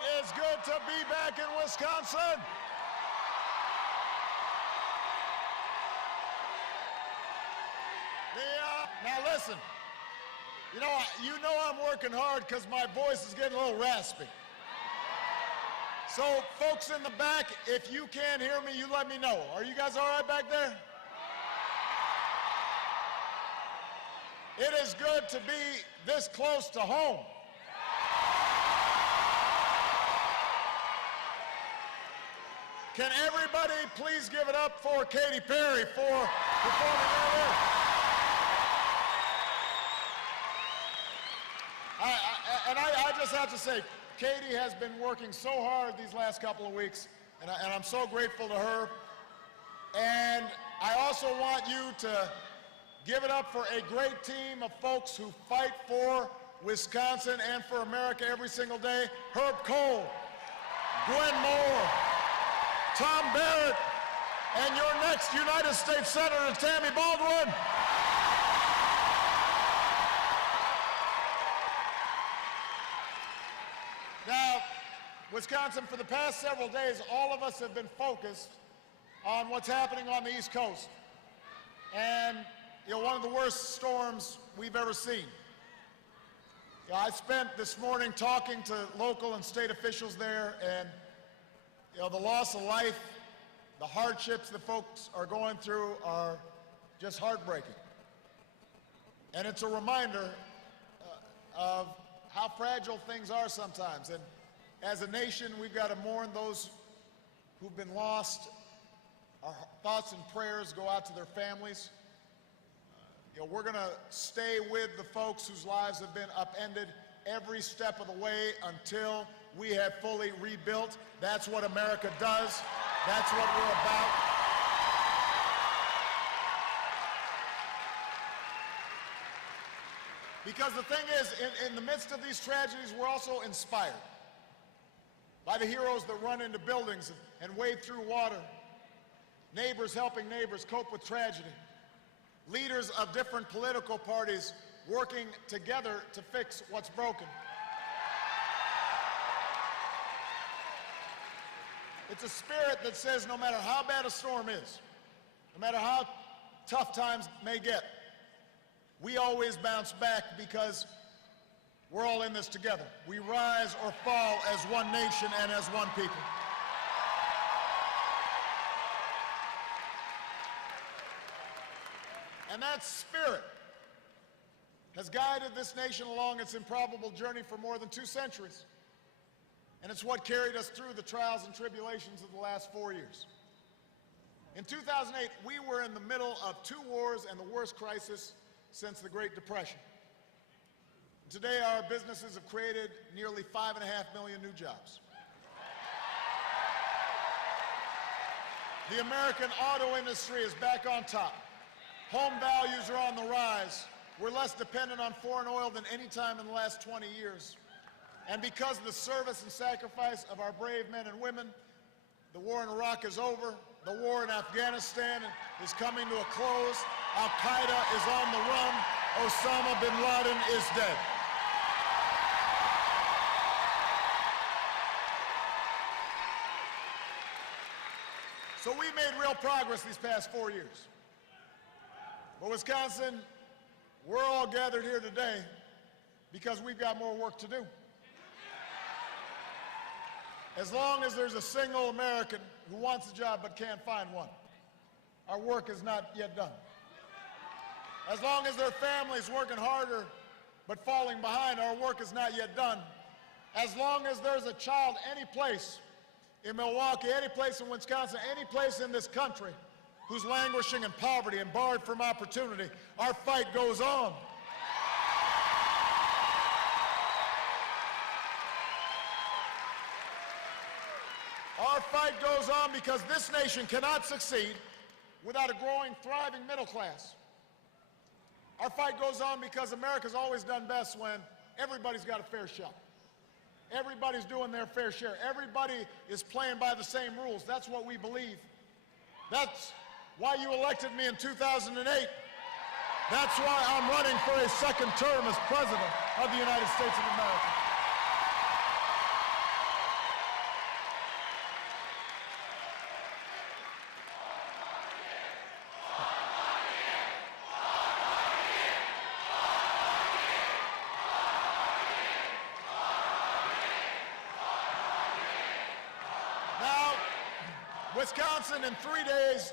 It is good to be back in Wisconsin. Now listen, you know I'm working hard because my voice is getting a little raspy. So folks in the back, if you can't hear me, you let me know. Are you guys all right back there? It is good to be this close to home. Can everybody please give it up for Katy Perry for performing earlier? I just have to say, Katy has been working so hard these last couple of weeks, and I'm so grateful to her. And I also want you to give it up for a great team of folks who fight for Wisconsin and for America every single day. Herb Cole, Gwen Moore, Tom Barrett, and your next United States Senator, Tammy Baldwin. Now, Wisconsin, for the past several days, all of us have been focused on what's happening on the East Coast. And, one of the worst storms we've ever seen. I spent this morning talking to local and state officials there, and, the loss of life, the hardships that folks are going through are just heartbreaking. And it's a reminder of how fragile things are sometimes. And as a nation, we've got to mourn those who've been lost. Our thoughts and prayers go out to their families. We're going to stay with the folks whose lives have been upended every step of the way until we have fully rebuilt. That's what America does. That's what we're about. Because the thing is, in the midst of these tragedies, we're also inspired by the heroes that run into buildings and wade through water, neighbors helping neighbors cope with tragedy, leaders of different political parties working together to fix what's broken. It's a spirit that says no matter how bad a storm is, no matter how tough times may get, we always bounce back because we're all in this together. We rise or fall as one nation and as one people. And that spirit has guided this nation along its improbable journey for more than 2 centuries. And it's what carried us through the trials and tribulations of the last 4 years. In 2008, we were in the middle of 2 wars and the worst crisis since the Great Depression. Today, our businesses have created nearly 5.5 million new jobs. The American auto industry is back on top. Home values are on the rise. We're less dependent on foreign oil than any time in the last 20 years. And because of the service and sacrifice of our brave men and women, the war in Iraq is over. The war in Afghanistan is coming to a close. Al-Qaeda is on the run. Osama bin Laden is dead. So we made real progress these past 4 years. But Wisconsin, we're all gathered here today because we've got more work to do. As long as there's a single American who wants a job but can't find one, our work is not yet done. As long as there are families working harder but falling behind, our work is not yet done. As long as there's a child any place in Milwaukee, any place in Wisconsin, any place in this country who's languishing in poverty and barred from opportunity, our fight goes on. Our fight goes on because this nation cannot succeed without a growing, thriving middle class. Our fight goes on because America's always done best when everybody's got a fair shot. Everybody's doing their fair share. Everybody is playing by the same rules. That's what we believe. That's why you elected me in 2008. That's why I'm running for a second term as President of the United States of America. Wisconsin in 3 days